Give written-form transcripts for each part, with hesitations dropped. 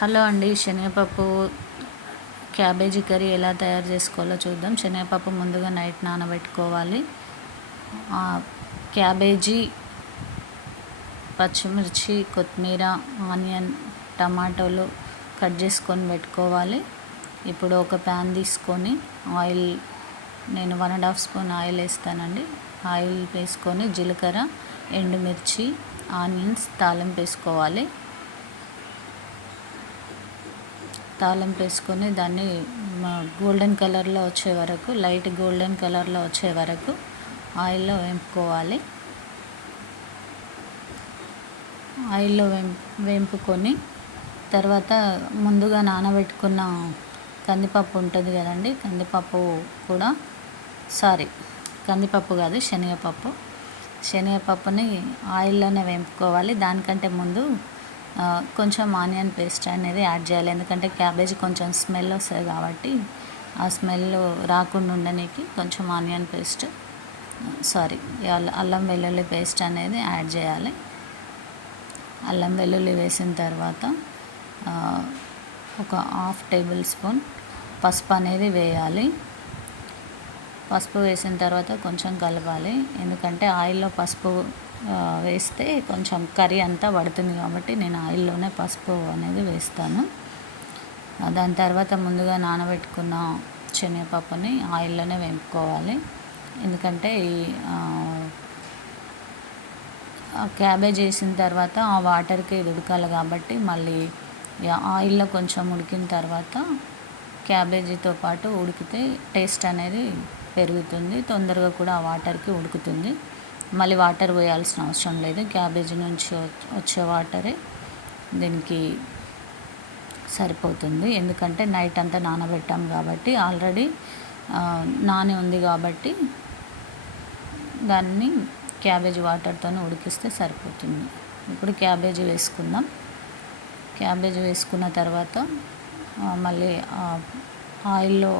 Hello అండి, శనగపప్పు cabbage curry ఎలా తయారు చేసుకోవాలో చూద్దాం. శనగపప్పు ముందుగా నైట్ నానబెట్టుకోవాలి. క్యాబేజీ, పచ్చిమిర్చి, కొత్తిమీర, ఆనియన్, టమాటోలు కట్ చేసుకొని పెట్టుకోవాలి. ఇప్పుడు ఒక ప్యాన్ తీసుకొని ఆయిల్, నేను 1.5 స్పూన్ ఆయిల్ వేస్తానండి. ఆయిల్ వేసుకొని జీలకర్ర, ఎండుమిర్చి, ఆనియన్స్ తాలింపు వేసుకోవాలి. తాలింపు వేసుకొని దాన్ని గోల్డెన్ కలర్లో వచ్చే వరకు, లైట్ గోల్డెన్ కలర్లో వచ్చే వరకు ఆయిల్లో వేపుకోవాలి. ఆయిల్లో వేపుకొని తర్వాత ముందుగా నానబెట్టుకున్న కందిపప్పు ఉంటుంది కదండి, కందిపప్పు కాదు, శనగపప్పుని ఆయిల్లోనే వేపుకోవాలి. దానికంటే ముందు కొంచెం ఆనియన్ పేస్ట్ అనేది యాడ్ చేయాలి. ఎందుకంటే క్యాబేజీ కొంచెం స్మెల్ వస్తుంది కాబట్టి ఆ స్మెల్ రాకుండా ఉండడానికి కొంచెం ఆనియన్ పేస్ట్, అల్లం వెల్లుల్లి పేస్ట్ అనేది యాడ్ చేయాలి. అల్లం వెల్లుల్లి వేసిన తర్వాత ఒక 1/2 టేబుల్ స్పూన్ పసుపు అనేది వేయాలి. పసుపు వేసిన తర్వాత కొంచెం కలపాలి. ఎందుకంటే ఆయిల్లో పసుపు వేస్తే కొంచెం కర్రీ అంతా పడుతుంది కాబట్టి నేను ఆయిల్లోనే పసుపు అనేది వేస్తాను. దాని తర్వాత ముందుగా నానబెట్టుకున్న శనగపప్పుని ఆయిల్లోనే వేపుకోవాలి. ఎందుకంటే క్యాబేజ్ వేసిన తర్వాత ఆ వాటర్కి ఇది ఉడకాలి కాబట్టి మళ్ళీ ఆయిల్లో కొంచెం ఉడికిన తర్వాత క్యాబేజీతో పాటు ఉడికితే టేస్ట్ అనేది పెరుగుతుంది, తొందరగా కూడా ఆ వాటర్కి ఉడుకుతుంది. మళ్ళీ వాటర్ పోయాల్సిన అవసరం లేదు. క్యాబేజీ నుంచి వచ్చే వాటరే దీనికి సరిపోతుంది. ఎందుకంటే నైట్ అంతా నానబెట్టాం కాబట్టి, ఆల్రెడీ నాని ఉంది కాబట్టి దాన్ని క్యాబేజీ వాటర్తో ఉడికిస్తే సరిపోతుంది. ఇప్పుడు క్యాబేజీ వేసుకుందాం. క్యాబేజీ వేసుకున్న తర్వాత మళ్ళీ ఆయిల్లో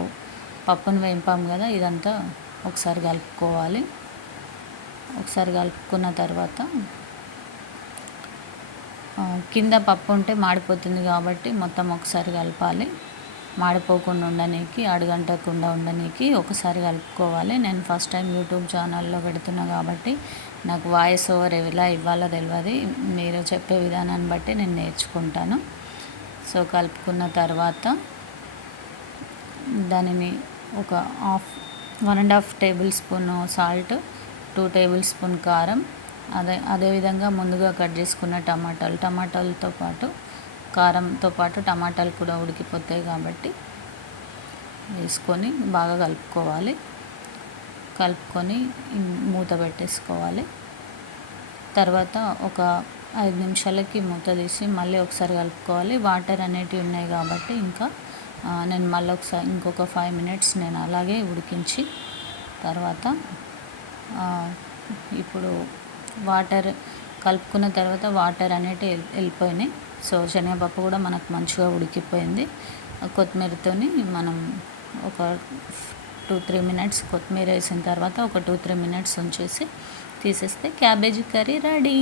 పప్పును వేపాం కదా, ఇదంతా ఒకసారి కలుపుకోవాలి. ఒకసారి కలుపుకున్న తర్వాత కింద పప్పు ఉంటే మాడిపోతుంది కాబట్టి మొత్తం ఒకసారి కలపాలి. మాడిపోకుండా ఉండడానికి, అడుగంటకుండా ఉండడానికి ఒకసారి కలుపుకోవాలి. నేను ఫస్ట్ టైం యూట్యూబ్ ఛానల్లో పెడుతున్నా కాబట్టి నాకు వాయిస్ ఓవర్ ఎలా ఇవ్వాలో తెలియదు. మీరు చెప్పే విధానాన్ని బట్టి నేను నేర్చుకుంటాను. సో కలుపుకున్న తర్వాత దానిని ఒక 1.5 table spoon salt, 2 table spoon కారం, అదేవిధంగా ముందుగా కట్ చేసుకున్న టమాటాలతో పాటు కారంతో పాటు టమాటాలు కూడా ఉడికిపోతాయి కాబట్టి వేసుకొని బాగా కలుపుకొని మూత పెట్టేసుకోవాలి. తర్వాత ఒక 5 నిమిషాలకి మూత తీసి మళ్ళీ ఒకసారి కలుపుకోవాలి. వాటర్ అనేటివి ఉన్నాయి కాబట్టి నేను మళ్ళీ ఇంకొక 5 మినిట్స్ నేను అలాగే ఉడికించి తర్వాత ఇప్పుడు వాటర్ కలుపుకున్న తర్వాత వాటర్ అనేటివి వెళ్ళిపోయినాయి. సో శనగపప్పు కూడా మనకు మంచిగా ఉడికిపోయింది. కొత్తిమీరతోని మనం ఒక 2-3 మినిట్స్ కొత్తిమీర వేసిన తర్వాత ఒక 2-3 మినిట్స్ ఉంచేసి తీసేస్తే క్యాబేజీ కర్రీ రెడీ.